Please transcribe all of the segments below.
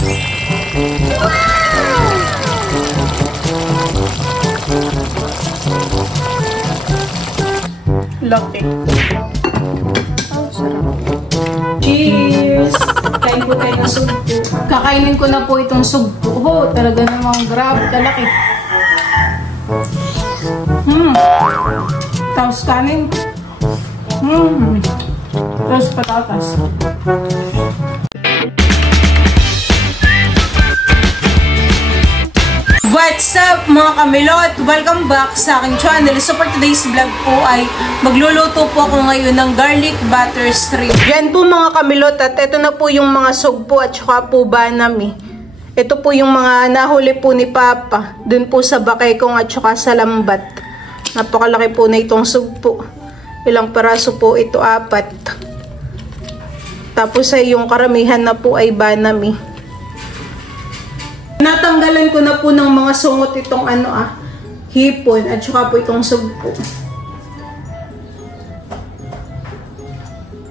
Laki. Oh, sarap. Cheers! Kain po tayo ng sugpo. Kakainin ko na po itong sugpo. Oh, talaga namang grabe, kalaki. Tapos kanin. Tapos patatas. What's up mga kamilot? Welcome back sa aking channel. So for today's vlog po ay magluluto po ako ngayon ng garlic butter shrimp. Yan po mga kamilot at ito na po yung mga sugpo at saka po banami. Ito po yung mga nahuli po ni Papa dun po sa Bakekong at saka sa Lambat. Napakalaki po na itong sugpo. Ilang peraso po ito? 4. Tapos ay yung karamihan na po ay banami. Natanggalan ko na po ng mga sungot itong hipon at saka po itong sugpo.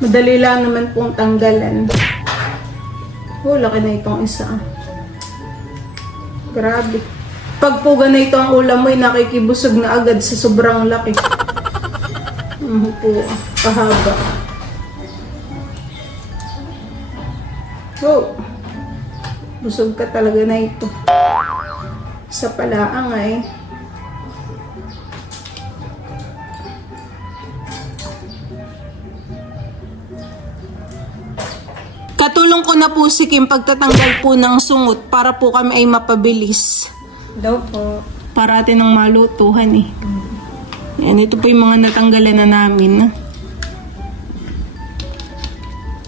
Madali lang naman pong tanggalan. Oh, laki na itong isa. Grabe. Pag po ganito ang ulam mo, nakikibusog na agad sa sobrang laki. Po, kahaba. Oh. Busog ka talaga na ito. Sa palaang ay. Katulong ko na po si Kim pagtatanggal po ng sungot para po kami ay mapabilis. Daw po. Para atin ang malutuhan eh. Yan, ito po yung mga natanggalan na namin.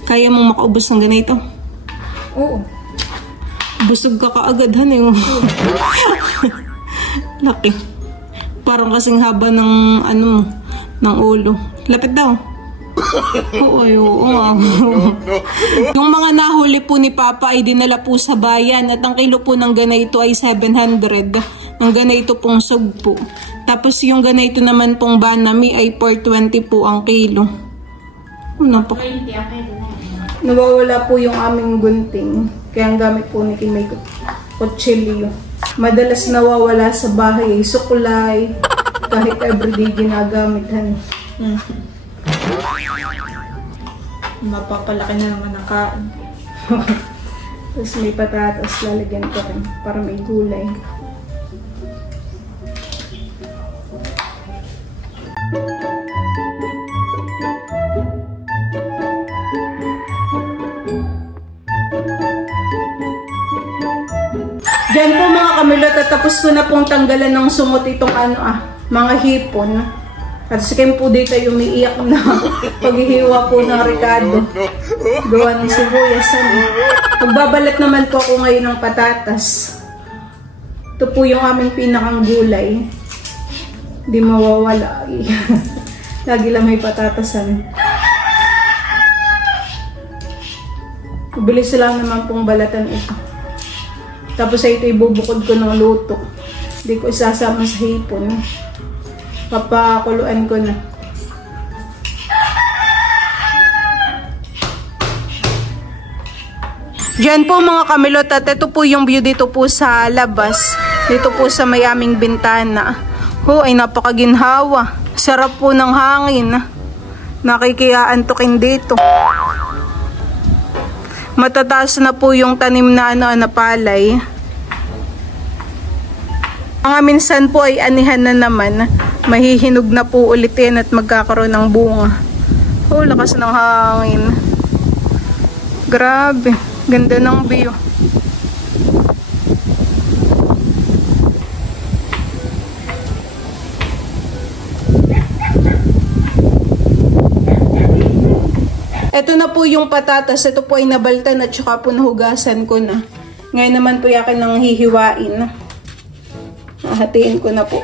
Kaya mong makaubos ng ganito? Oo. Busog ka kaagad, eh. Laki. Parang kasing haba ng, ng ulo. Lapit daw. Oo, Yung mga nahuli po ni Papa ay dinala po sa bayan at ang kilo po ng ganito ay 700. Ang ganito pong sugpo. Tapos yung ganito naman pong banami ay 420 po ang kilo. Nawawala po yung aming gunting. Kaya ang gamit po ni Kim ay kutsilyo. Madalas nawawala sa bahay ay sukulay. Kahit everyday ginagamit. Mapapalaki na naman ang kaan. Tapos may patatas, lalagyan ko rin para may gulay. Diyan po mga kamilot at tapos ko na pong tanggalan ng sungot itong mga hipon. At si Kim po dito yung umiiyak na paghihiwa po ng Ricardo. Gawa ng sibuyas. Magbabalat naman po ako ngayon ng patatas. Ito po yung aming pinakang gulay. Hindi mawawala. Lagi lang may patatasan. Bilis lang naman pong balatan ito. Tapos ay ito ibubukod ko ng luto. Hindi ko isasama sa hipon. Papakuluan ko na. Diyan po mga kamilot at ito po yung view dito po sa labas. Dito po sa may aming bintana. Ay napakaginhawa. Sarap po ng hangin. Nakikiantukin dito. Matataas na po yung tanim na na palay. Mga minsan po ay anihan na naman. Mahihinog na po ulit yan at magkakaroon ng bunga. Lakas ng hangin. Grabe. Ganda ng view. Ito na po yung patatas. Ito po ay nabaltan at saka po nahugasan ko na. Ngayon naman po yakin nang hihiwain. Hatiin ko na po.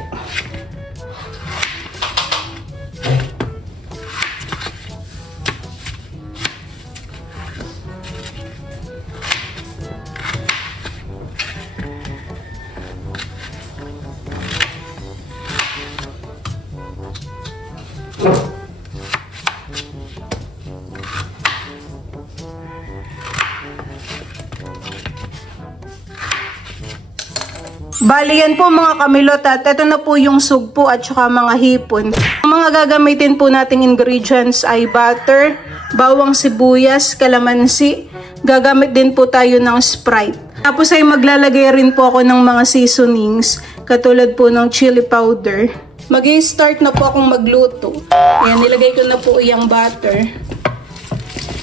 Bali yan po mga kamilot at ito na po yung sugpo at saka mga hipon. Ang mga gagamitin po nating ingredients ay butter, bawang sibuyas, kalamansi. Gagamit din po tayo ng Sprite. Tapos ay maglalagay rin po ako ng mga seasonings katulad po ng chili powder. Mag-i-start na po akong magluto. Ayan, nilagay ko na po yung butter.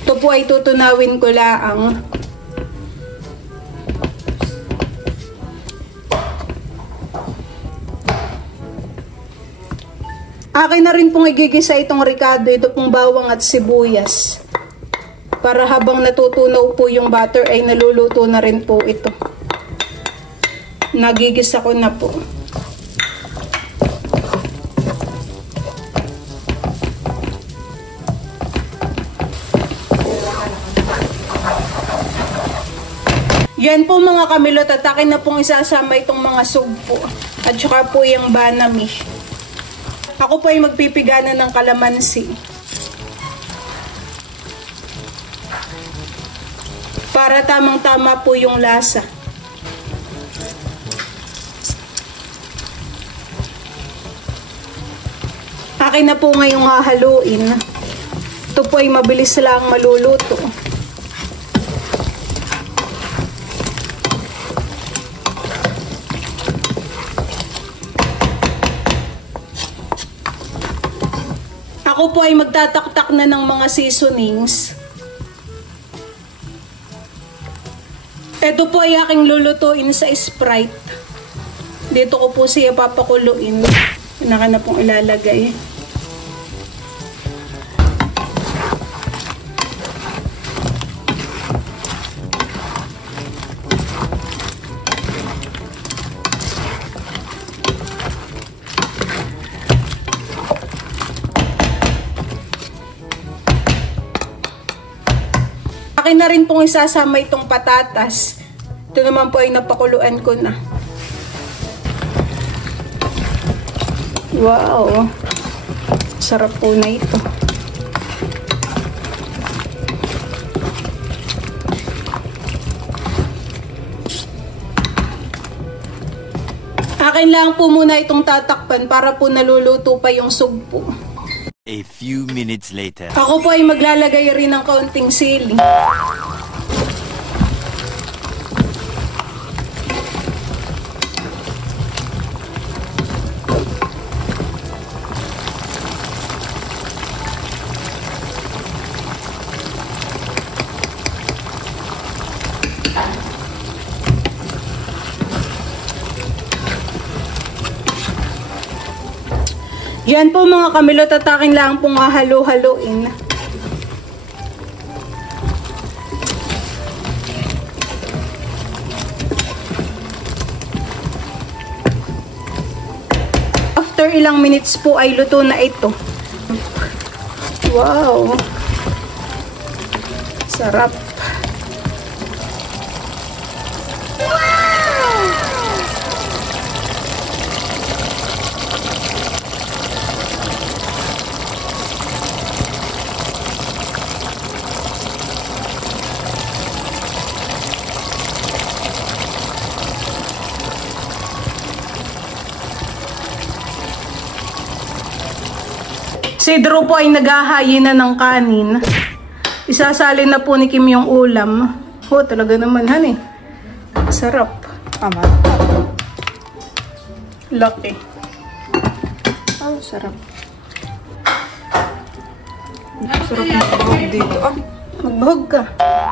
Ito po ay tutunawin ko laang. Akin na rin pong igigisa itong ricado, ito pong bawang at sibuyas. Para habang natutunaw po yung butter ay naluluto na rin po ito. Nagigisa ko na po. Yan po mga kamilot at akin na pong isasama itong mga sugpo. At saka po yung banami. Ako po ay magpipigana ng kalamansi. Para tamang-tama po yung lasa. Akin na po ngayong hahaluin. Ito po ay mabilis lang maluluto. Ako po ay magtataktak na ng mga seasonings. Ito po ay aking lulutuin sa Sprite. Dito ko po siya papakuluin. Naka na pong ilalagay. Akin na rin pong isasama itong patatas. Ito naman po ay napakuluan ko na. Wow! Sarap po na ito. Akin lang po muna itong tatakpan para po naluluto pa yung sugpo. A few minutes later. Ako po ay maglalagay rin ng kaunting sili. Yan po mga kamilot at akin lang pong halo-haloin. After ilang minutes po ay luto na ito. Wow! Sarap! Si Drew po ay naghahayi na ng kanin. Isasalin na po ni Kim yung ulam. Oh, talaga naman, honey. Sarap. Tama. Laki. Oh, sarap. Sarap na bahog dito. Oh. Magbahog ka.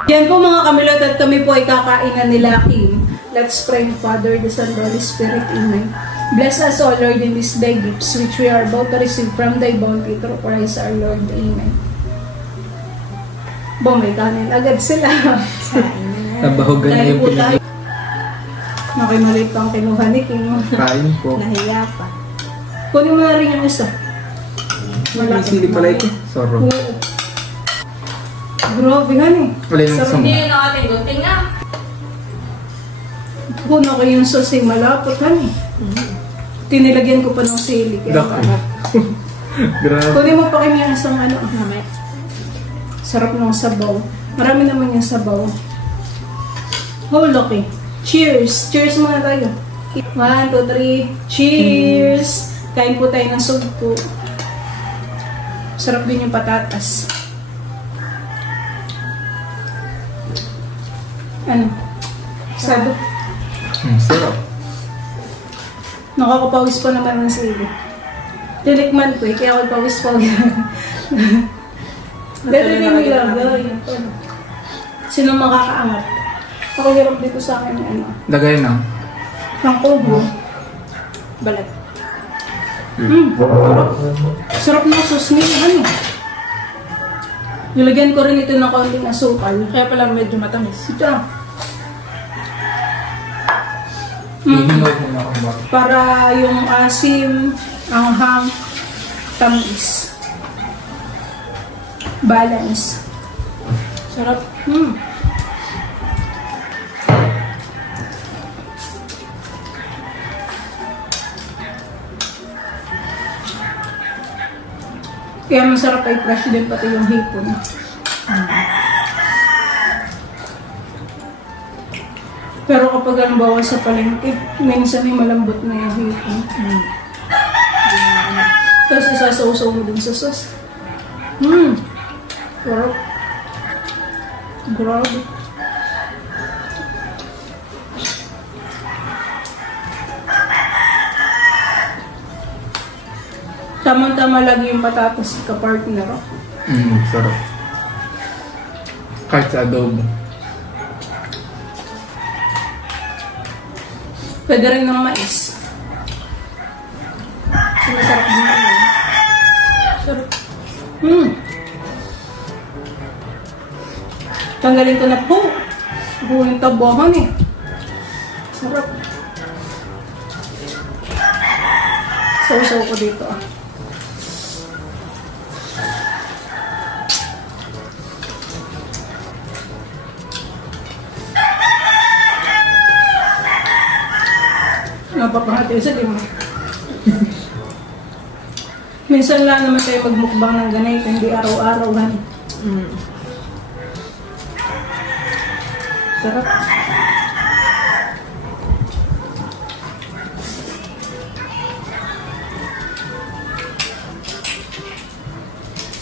Yan po mga kamilot at kami po ay kakainan nila Kim. Let's pray, Father, the Son, the Holy Spirit. Amen. Bless us, O Lord, in these thy gifts, which we are about to receive from thy bounty through Christ our Lord. Amen. May kanin agad sila. Nabahogan na yung pinag- Nakimalit pang kinuha ni Kim. Kain po. Nahiya pa. Kunin mo na rin yung isa. May sili pala ito. Sorro. Oo. Grabe nga ni. Wala yung Sarap. sama. ang ating gunting nga. Puno ko yung sauce ay malapot ha ni. Tinilagyan ko pa ng sili. Dako. Grabe. Kunin mo pa kayo yung isang ano. Mamay. Sarap ng sabaw. Marami naman yung sabaw. Oh, laki. Cheers! Cheers muna tayo. 1, 2, 3. Cheers! Kain po tayo ng sugpo. Sarap din yung patatas. Ano? Sarap. Sarap. Nakakapawis pa naman ng sili. Tinikman ko eh, kaya ako pawis pa. Dito din yung ilagay. Sino makakaangat? Ako hirap dito sa akin ano. Lagay na. Ng kubo. Balat. Sarap ng sauce niya. Ano? Nilagyan ko rin ito ng kaunting asukal. Kaya pala medyo matamis. Ito. Ihinog mo na ako ba? Para yung asim, anghang, tamis. Balance. Sarap. Kaya masarap ay fresh din pati yung hipon. Pero kapag ang bawa sa palengke, minsan ay malambot na yung hipon. Tapos isasawsaw mo din sa sauce. Sarap. Grabe. Tamang-tama lagi yung patatas ka-partner. Sarap. Kahit sa adobo. Pwede rin ng mais. Sinasarap din naman. Sarap. Tanggalin ko na po. Buong tabuhan eh. Sarap. Sausaw ko dito ah. Napapahati sa lima. Minsan lang naman tayo magmukbang ng ganito, hindi araw-arawan. Sarap.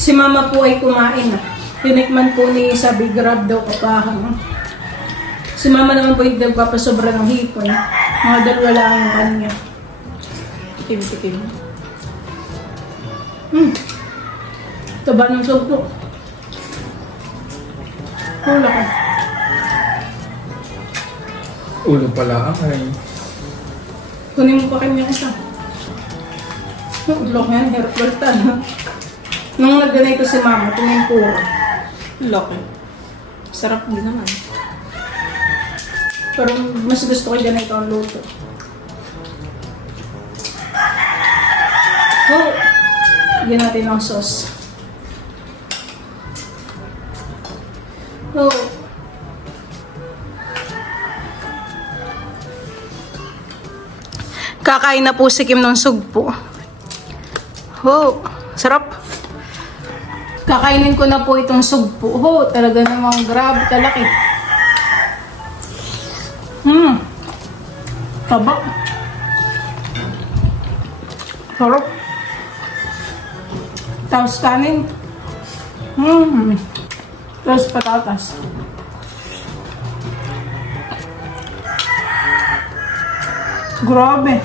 Si mama po ay kumain na. Tinikman po ni sabi grab daw kapahang. Si mama naman po hindi nagpapasobra ng hipon. Mga dalawa lang yung kanya. Tikim-tikim. Taba ng sugpo. Hula ka. Ulo pala ay. Kunin mo pa kanya isa. Ulok yan, hirap baltan. Nung nagganay ko si mama, tingin puro. Laki. Sarap din naman. Pero mas gusto ko ganito ang luto. So, lagyan natin ang sauce. So, kakain na po si Kim ng sugpo. Oh, sarap. Kakainin ko na po itong sugpo. Oh, talaga namang grabe kalaki. Taba. Sarap. Tapos kanin. Tapos patatas. Grabe.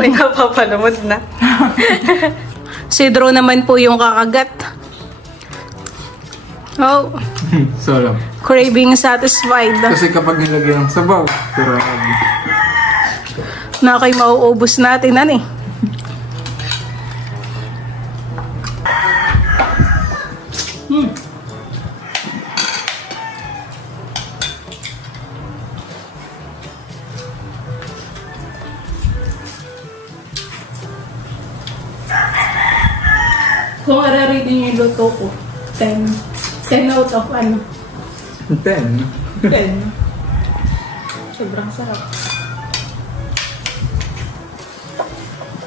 May napapalamod na. Si Drew naman po yung kakagat. Oh, Sarap. craving satisfied. Kasi kapag nilagyan ng sabaw, pero Na kayo mauubos natin, ani. Kung araridi yung luto ko, 10. 10 out of ano. 10. Sobrang sarap.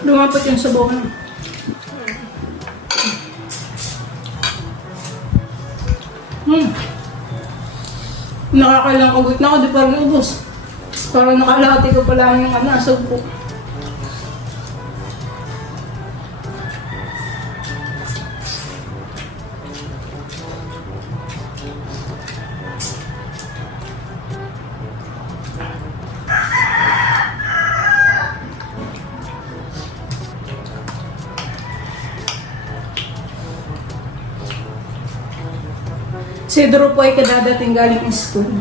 Lumapot yung sabaw na. Nakakailang ugot na ako, di pa rin ubos. Parang nakalati ko pa lang yung sugpo. Si Drew po ay kadadating galing school.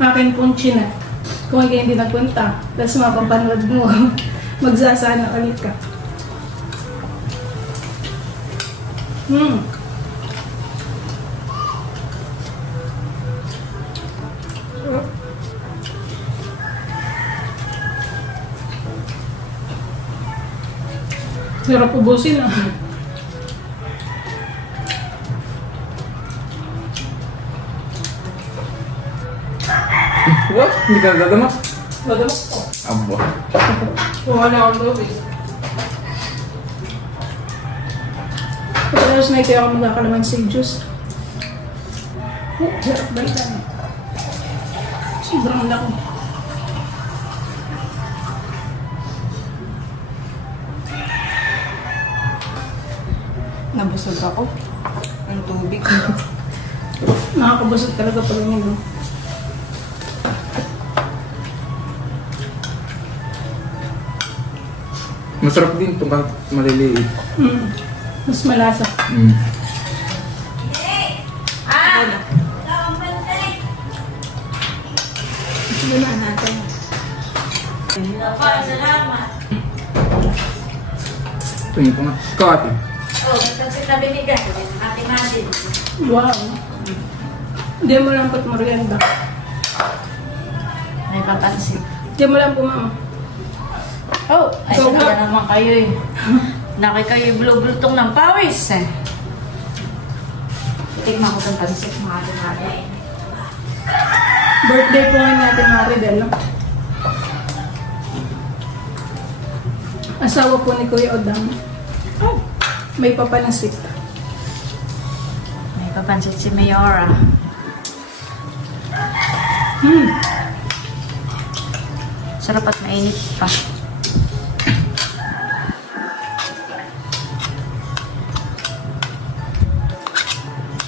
Akin pong chinat. Kung hindi nagpunta, tapos mapapanood mo, magsasana ulit ka. Sarap ubusin ah. What? Hindi ka gagamas? Madamak po. Abo. Wala akong gawin. Tapos na ito ako magkakalamansi juice. Sarap ba ito? Sobrang laki. Nabusog ako. Ang tubig. Nakakabusog talaga pala nyo. Masarap din itong kahit maliliit. Mas malasa. Lima natin. Tingin ko nga. Ikaw ate. Wow. Hindi mo lang pat merienda. May papansin. Hindi mo lang po, mama. Oh, ay Go, sila go. naman kayo eh. Naki kayo blue-blutong ng pawis eh. Tignan ko itong pansit mga ate. Birthday po ngayon natin, Maridel, no? Asawa po ni Kuya Odang. Oh, may papansit. May papansit si Mayora. Sarap at mainit pa.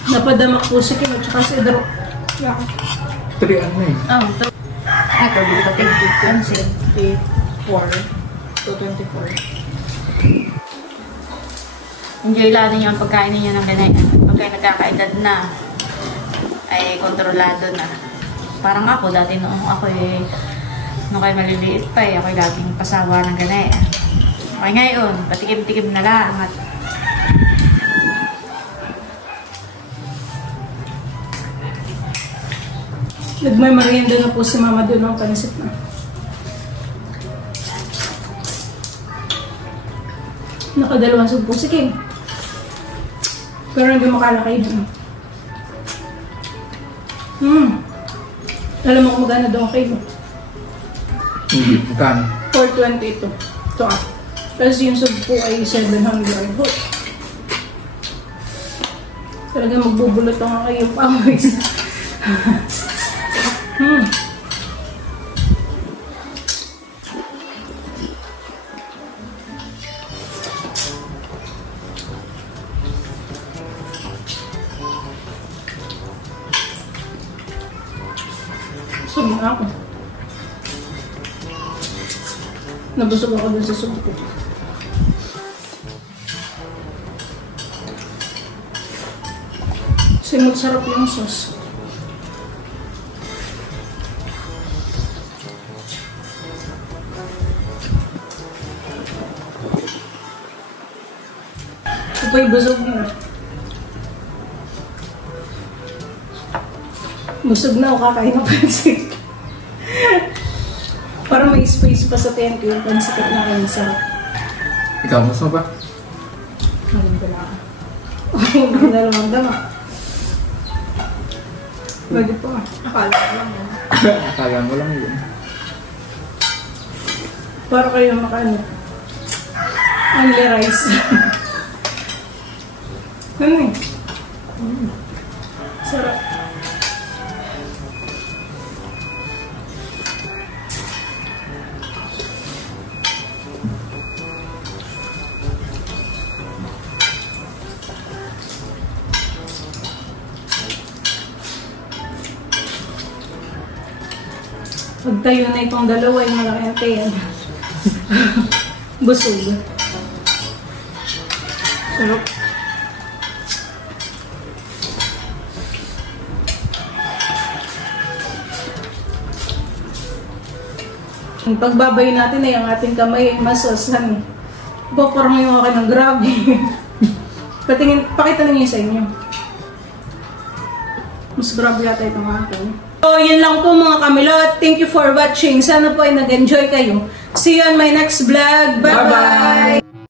Napadamak po si Kim at saka si Drew. Yeah. 3 ano eh. Oh, ito. Ito, dito tigit pansit. 224. Enjoy lang ninyo ang pagkain ninyo ng ganay. Pagkain nagkakaedad na, ay kontrolado na. Parang ako, dati noong ako eh, nung kayo maliliit pa eh, ako'y laging pasawa ng ganay. Okay ngayon, patikim-tikim na lang at Nagmamarienda na po si Mama doon ang pansit na. Nakadalawang sugpo si Kim. Pero hindi makalakay doon. Alam mo kung magana doon kay mo? Hindi. Magkano? 420 ito. Ito ah. Tapos yung sugpo ay 700. Talaga magbubulot ang kayo pawis. Busog na ako. Nabusog ako dun sa sugpo. Simot sarap yung sauce. Apoy busog na. Busog na ako kakain ng pansit. Para may space pa sa tent yung pansit at nakain sarap. Ikaw, mas mo ba? Maganda na ako. Ang dalawang dama. Pwede pa. Akala ko lang yun. Akala mo lang yun. Para kayo makaano. Only rice. Ano eh? Sarap. Pagtayo na itong dalawa, yung malaki ang tayo. Busog. Sarap. Ang pagbabay natin ay ang ating kamay ay masosan. Ba, parang yung akin ng grabe. Pakita lang yun sa inyo. Mas grabe yata itong akin. So, yun lang po mga kamilot. Thank you for watching. Sana po ay nag-enjoy kayo. See you on my next vlog. Bye-bye!